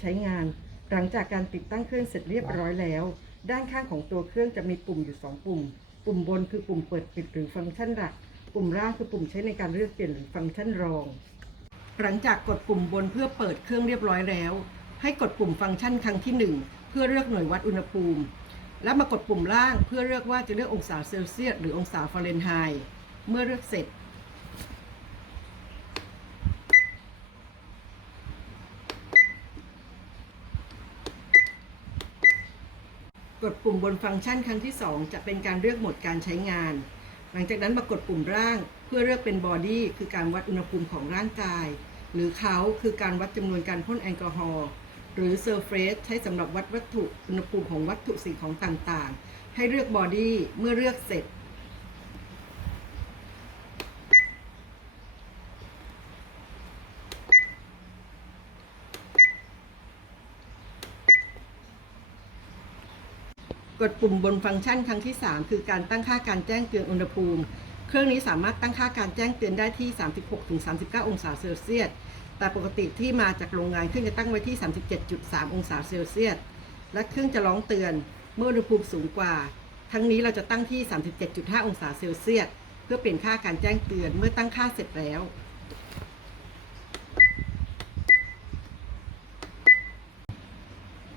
ใช้งาน หลังจากการติดตั้งเครื่องเสร็จเรียบร้อยแล้ว ด้านข้างของตัวเครื่องจะมีปุ่มอยู่ 2 ปุ่ม ปุ่มบนคือปุ่มเปิดปิดหรือฟังก์ชันหลัก ปุ่มล่างคือปุ่มใช้ในการเลือกเปลี่ยนหรือฟังก์ชันรอง หลังจากกดปุ่มบนเพื่อเปิดเครื่องเรียบร้อยแล้ว ให้กดปุ่มฟังก์ชันครั้งที่ 1 เพื่อเลือกหน่วยวัดอุณหภูมิ แล้วมากดปุ่มล่างเพื่อเลือกว่าจะเลือกองศาเซลเซียสหรือองศาฟาเรนไฮต์ เมื่อเลือกเสร็จ กดปุ่มบนฟังก์ชันครั้งที่ 2 จะเป็นการเลือกโหมดการใช้งาน หลังจากนั้นมากดปุ่มร่าง เพื่อเลือกเป็นบอดี้คือการวัดอุณหภูมิของร่างกาย หรือเขาคือการวัดจำนวนการพ่นแอลกอฮอล์หรือเซอร์เฟสใช้สำหรับวัดวัตถุอุณหภูมิของวัตถุสิ่งของต่างๆ ให้เลือกบอดี้เมื่อเลือกเสร็จ กดปุ่มบนฟังก์ชันครั้งที่ 3 คือการตั้งค่าการแจ้งเตือนอุณหภูมิ เครื่องนี้สามารถตั้งค่าการแจ้งเตือนได้ที่ 36-39 องศาเซลเซียส แต่ปกติที่มาจากโรงงานเครื่องจะตั้งไว้ที่ 37.3 องศาเซลเซียส และเครื่องจะร้องเตือนเมื่ออุณหภูมิสูงกว่า ทั้งนี้เราจะตั้งที่ 37.5 องศาเซลเซียส เพื่อเปลี่ยนค่าการแจ้งเตือนเมื่อตั้งค่าเสร็จแล้ว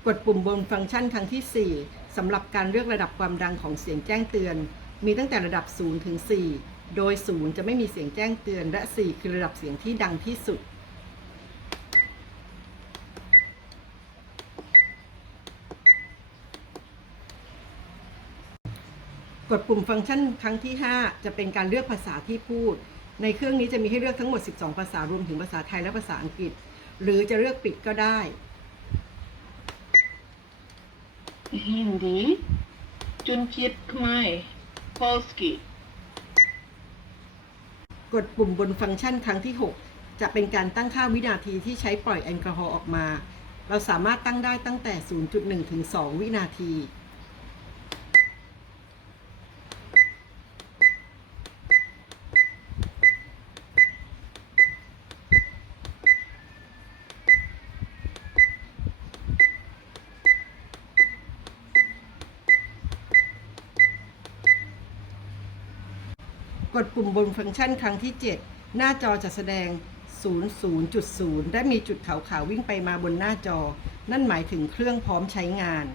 กดปุ่มบนฟังก์ชันครั้งที่ 4สำหรับการเลือกระดับความดังของเสียงแจ้งเตือน มีตั้งแต่ระดับ 0 ถึง 4 โดย 0 จะไม่มีเสียงแจ้งเตือน และ 4 คือระดับเสียงที่ดังที่สุดกดปุ่มฟังก์ชันครั้งที่ 5 จะเป็นการเลือกภาษาที่พูด ในเครื่องนี้จะมีให้เลือกทั้งหมด 12 ภาษารวมถึงภาษาไทยและภาษาอังกฤษ หรือจะเลือกปิดก็ได้ Hindi, Junkyit Khmer, Polski. กดปุ่มบนฟังก์ชันครั้งที่ 6 จะเป็นการตั้งค่าวินาทีที่ใช้ปล่อยแอลกอฮอล์ออกมา เราสามารถตั้งได้ตั้งแต่ 0.1 ถึง 2 วินาที กดปุ่มบนฟังก์ชันครั้งที่ 7 หน้าจอจะแสดง 00.0 และมีจุดขาวๆวิ่งไปมาบนหน้าจอ นั่นหมายถึงเครื่องพร้อมใช้งาน